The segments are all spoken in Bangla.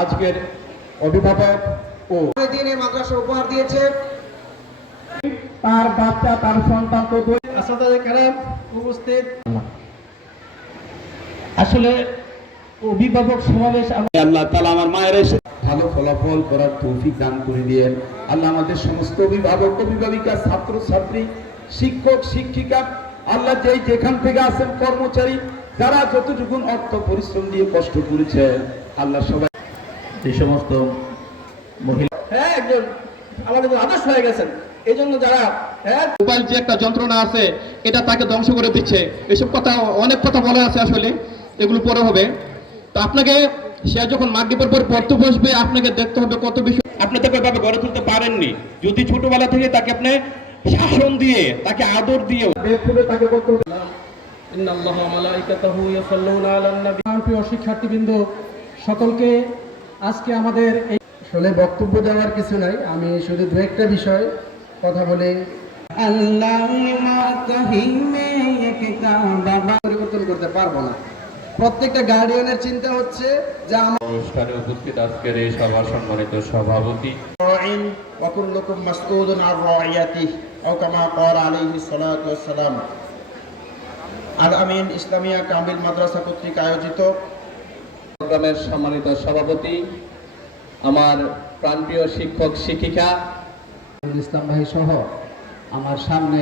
আজকের অভিভাবক ও দিনে মাদ্রাসা উপহার দিয়েছে। তার বাচ্চা তার সন্তান তো উপস্থিত। আসলে অভিভাবক সমাবেশ আল্লাহ তালা আমার মায়ের এসে ভালো ফলাফল করার তৌফিক দান করে দিয়েন আল্লাহ আমাদের সমস্ত অভিভাবক অভিভাবিকা ছাত্র ছাত্রী শিক্ষক শিক্ষিকা আল্লাহ যেই যেখান থেকে আছেন কর্মচারী যারা যতটুকুন অর্থ পরিশ্রম দিয়ে কষ্ট করেছে আল্লাহ সবাই যে সমস্ত মহিলা হ্যাঁ একজন আমাদের আদর্শ হয়ে গেছেন। এই জন্য যারা হ্যাঁ। মোবাইল যে একটা যন্ত্রণা আছে এটা তাকে ধ্বংস করে দিচ্ছে। এসব কথা অনেক কথা বলা আছে আসলে এগুলো পরে হবে। তো আপনাকে সে যখন মাগরীবের পর পড়তে বসবে আপনাকে দেখতে হবে কত বেশি আপনি তাকে এভাবে গড়ে তুলতে পারেননি। যদি ছোটবেলা থেকে তাকে আপনি শাসন দিয়ে তাকে আদর দিয়ে তাকে বলতে হবে। ইন্নাল্লাহা ওয়া মালাইকাতাহু ইউসাল্লুনা আলান নবী আমার প্রিয় শিক্ষার্থীবৃন্দ সকলকে আজকে আমাদের এই আসলে বক্তব্য দেওয়ার কিছু নাই আমি শুধু দু একটা বিষয় কথা বলে। পরিবর্তন করতে পারব না। প্রত্যেকটা গার্ডিয়ানের চিন্তা হচ্ছে যে আমার অনুষ্ঠানে উপস্থিত আজকের এই সভার সম্মানিত সভাপতি। ইসলামিয়া কামিল মাদ্রাসা কর্তৃক আয়োজিত প্রোগ্রামের সম্মানিত সভাপতি আমার প্রাণপ্রিয় শিক্ষক শিক্ষিকা ইসলাম ভাই সহ আমার সামনে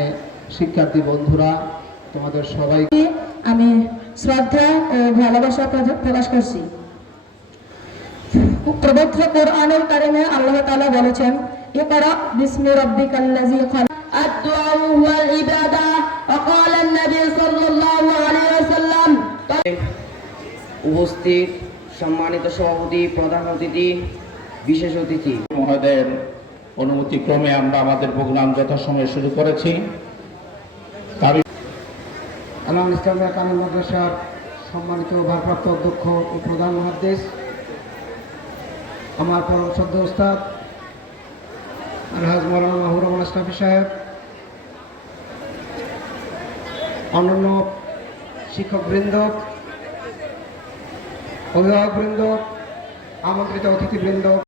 শিক্ষার্থী বন্ধুরা তোমাদের সবাই আমি শ্রদ্ধা ও ভালোবাসা প্রকাশ করছি। পবিত্র কোরআনুল কারিমে আল্লাহ তাআলা বলেছেন উপস্থিত সম্মানিত সভাপতি প্রধান অতিথি বিশেষ অতিথি। মহোদয়ের অনুমতি ক্রমে আমরা আমাদের প্রোগ্রাম যথাসময়ে শুরু করেছি। আলাম ইসলামিয়া কামিল মাদ্রাসার সম্মানিত ভারপ্রাপ্ত অধ্যক্ষ ও প্রধান মহাদেশ আমার পরম শ্রদ্ধা উস্তাদ আলহাজ মৌলানা মাহুর রহমান আশরাফি সাহেব অন্যান্য শিক্ষকবৃন্দ অভিভাবকবৃন্দ আমন্ত্রিত অতিথিবৃন্দ